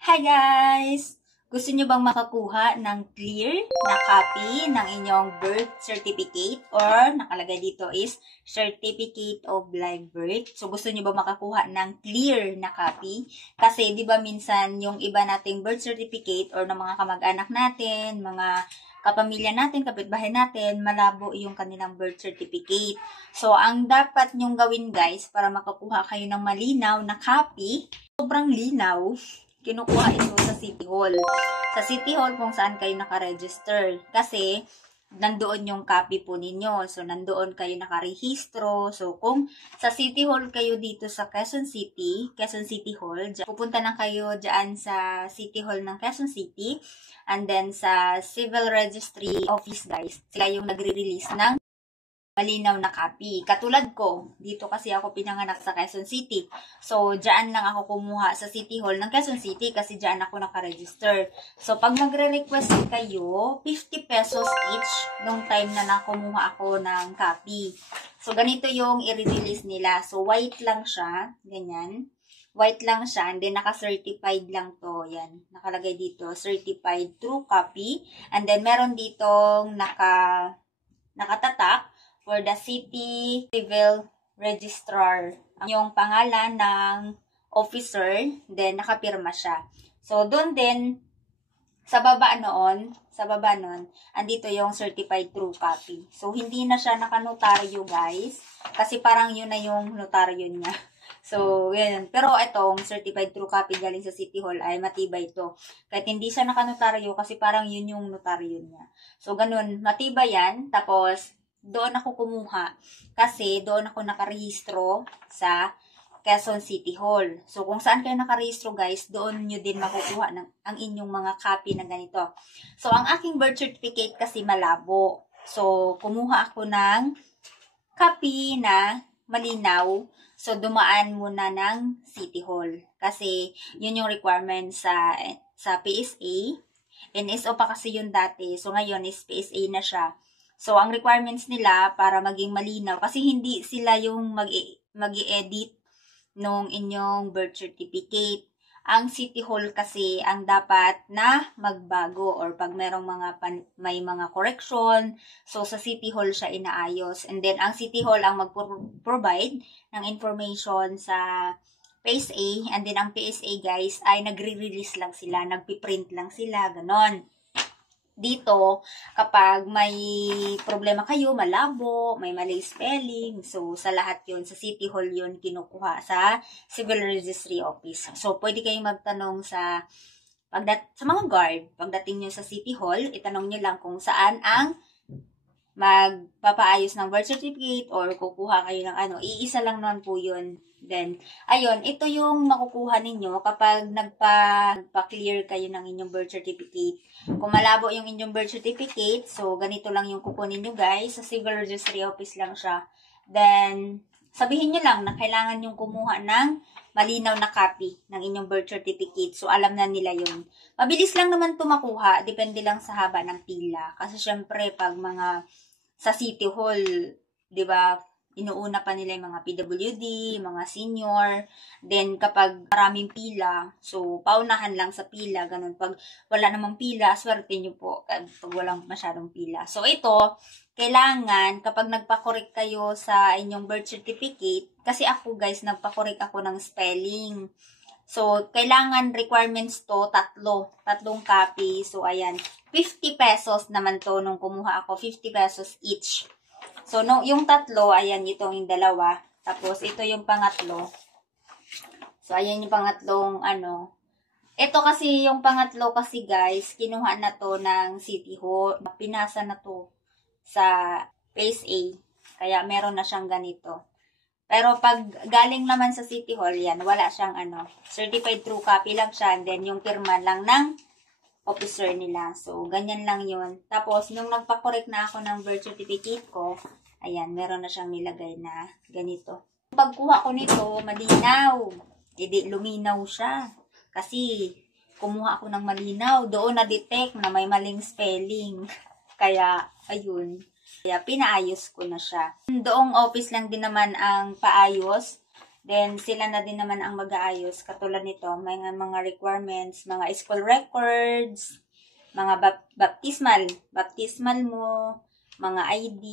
Hi guys! Gusto nyo bang makakuha ng clear na copy ng inyong birth certificate or nakalagay dito is Certificate of Live Birth? So gusto nyo ba makakuha ng clear na copy? Kasi di ba minsan yung iba nating birth certificate or ng mga kamag-anak natin, mga kapamilya natin, kapitbahay natin, malabo yung kanilang birth certificate. So ang dapat nyong gawin guys para makakuha kayo ng malinaw na copy, sobrang linaw, kinukuha ito sa City Hall. Sa City Hall kung saan kayo nakaregister. Kasi, nandoon yung copy po ninyo. So, nandoon kayo nakarehistro. So, kung sa City Hall kayo dito sa Quezon City Hall, pupunta na kayo dyan sa City Hall ng Quezon City. And then, sa Civil Registry Office, guys, sila yung nagre-release ng malinaw na copy. Katulad ko, dito kasi ako pinanganak sa Quezon City. So, dyan lang ako kumuha sa City Hall ng Quezon City kasi dyan ako nakaregister. So, pag magre-request kayo, 50 pesos each nung time na nakumuha ako ng copy. So, ganito yung i-release nila. So, white lang siya. Ganyan. White lang siya. And then, naka-certified lang to. Yan. Nakalagay dito, certified true copy. And then, meron ditong nakatatak for the City Civil Registrar. Yung pangalan ng officer, then nakapirma siya. So, doon din, sa baba nun, andito yung certified true copy. So, hindi na siya nakanotaryo, guys. Kasi parang yun na yung notaryo niya. So, yan. Pero itong certified true copy galing sa City Hall ay matibay ito. Kahit hindi siya nakanotaryo kasi parang yun yung notaryo niya. So, ganun. Matibay yan. Tapos, doon ako kumuha kasi doon ako nakarehistro sa Quezon City Hall. So, kung saan kayo nakarehistro guys, doon nyo din makukuha ang inyong mga copy na ganito. So, ang aking birth certificate kasi malabo. So, kumuha ako ng copy na malinaw. So, dumaan muna ng City Hall. Kasi, yun yung requirement sa PSA. NSO pa kasi yun dati. So, ngayon is PSA na siya. So, ang requirements nila para maging malinaw, kasi hindi sila yung mag-i-edit nung inyong birth certificate. Ang City Hall kasi ang dapat na magbago or pag merong may mga correction, so sa City Hall siya inaayos. And then, ang City Hall ang mag-provide ng information sa PSA. And then, ang PSA guys ay nagre-release lang sila, nagpiprint lang sila, ganon. Dito, kapag may problema kayo, malabo, may mali spelling, so sa lahat yun, sa City Hall yun, kinukuha sa Civil Registry Office. So, pwede kayong magtanong sa mga guard, pagdating nyo sa City Hall, itanong nyo lang kung saan ang magpapaayos ng birth certificate or kukuha kayo ng iisa lang naman po yun. Then, ayun, ito yung makukuha ninyo kapag nagpa-clear kayo ng inyong birth certificate. Kung malabo yung inyong birth certificate, so ganito lang yung kukunin nyo guys. Sa Civil Registry Office lang siya. Then, sabihin nyo lang na kailangan yung kumuha ng malinaw na copy ng inyong birth certificate. So, alam na nila yun. Mabilis lang naman ito makuha. Depende lang sa haba ng pila. Kasi syempre, pag sa City Hall, di ba, inuuna pa nila yung mga PWD, mga senior. Then, kapag maraming pila, so, paunahan lang sa pila, ganun. Pag wala namang pila, swerte nyo po. Pag walang masyadong pila. So, ito, kailangan, kapag nagpa-correct kayo sa inyong birth certificate, kasi ako, guys, nagpa-correct ako ng spelling. So, kailangan requirements to, tatlong copy. So, ayan, 50 pesos naman to nung kumuha ako, 50 pesos each. So, yung tatlo, ayan, itong yung dalawa. Tapos, ito yung pangatlo. So, ayan yung pangatlong, Ito kasi, yung pangatlo kasi, guys, kinuha na to ng City Hall. Pinasa na to sa PSA. Kaya, meron na siyang ganito. Pero, pag galing naman sa City Hall, yan, wala siyang, certified true copy lang siya. And then, yung pirma lang ng officer nila. So, ganyan lang yun. Tapos, nung nagpa-correct na ako ng birth certificate ko, ayan, meron na siyang nilagay na ganito. Pagkuha ko nito, malinaw. Hindi, luminaw siya. Kasi, kumuha ako ng malinaw. Doon na-detect na may maling spelling. Kaya, ayun. Kaya, pinaayos ko na siya. Doong office lang din naman ang paayos. Then, sila na din naman ang mag-aayos. Katulad nito, may mga requirements, mga school records, mga baptismal mo, mga ID,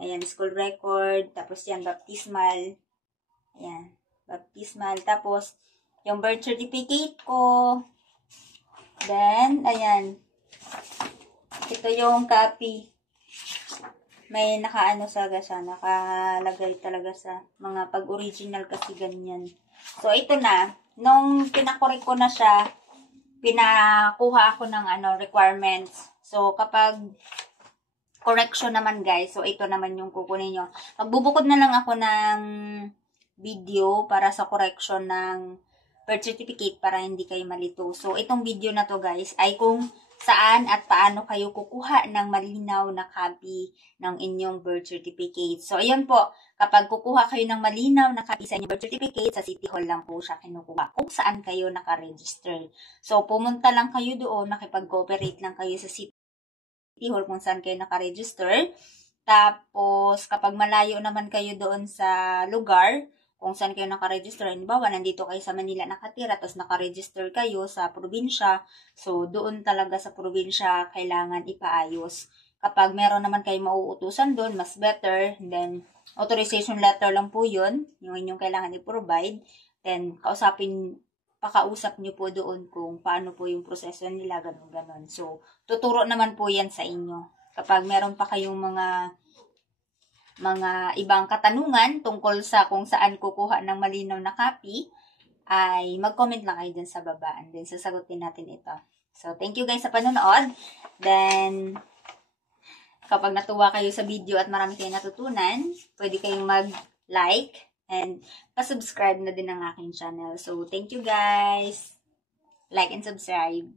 ayan, school record, tapos yan, baptismal, ayan, baptismal, tapos, yung birth certificate ko, then, ayan, ito yung copy. May nakaano siya, nakalagay talaga sa mga pag-original kasi ganyan. So, ito na. Nung pinakorek ko na siya, pinakuha ako ng requirements. So, kapag correction naman guys, so ito naman yung kukunin nyo. Magbubukod na lang ako ng video para sa correction ng birth certificate para hindi kayo malito. So, itong video na to guys ay kung saan at paano kayo kukuha ng malinaw na copy ng inyong birth certificate. So, ayan po, kapag kukuha kayo ng malinaw na copy sa inyong birth certificate, sa City Hall lang po siya kinukuha kung saan kayo nakaregister. So, pumunta lang kayo doon, nakipag-cooperate lang kayo sa City Hall kung saan kayo nakaregister. Tapos, kapag malayo naman kayo doon sa lugar, kung saan kayo nakaregister, halimbawa, nandito kayo sa Manila nakatira, tapos nakaregister kayo sa probinsya, so doon talaga sa probinsya kailangan ipaayos. Kapag meron naman kayo mauutusan doon, mas better, then authorization letter lang po yun, yung inyong kailangan i-provide, then pakausap nyo po doon kung paano po yung proseso nila, ganun-ganon. So, tuturo naman po yan sa inyo. Kapag meron pa kayong mga ibang katanungan tungkol sa kung saan kukuha ng malinaw na copy, ay mag-comment lang kayo dun sa baba and then sasagutin natin ito. So, thank you guys sa panonood. Then, kapag natuwa kayo sa video at marami kayong natutunan, pwede kayong mag-like and pa-subscribe na din ang aking channel. So, thank you guys. Like and subscribe.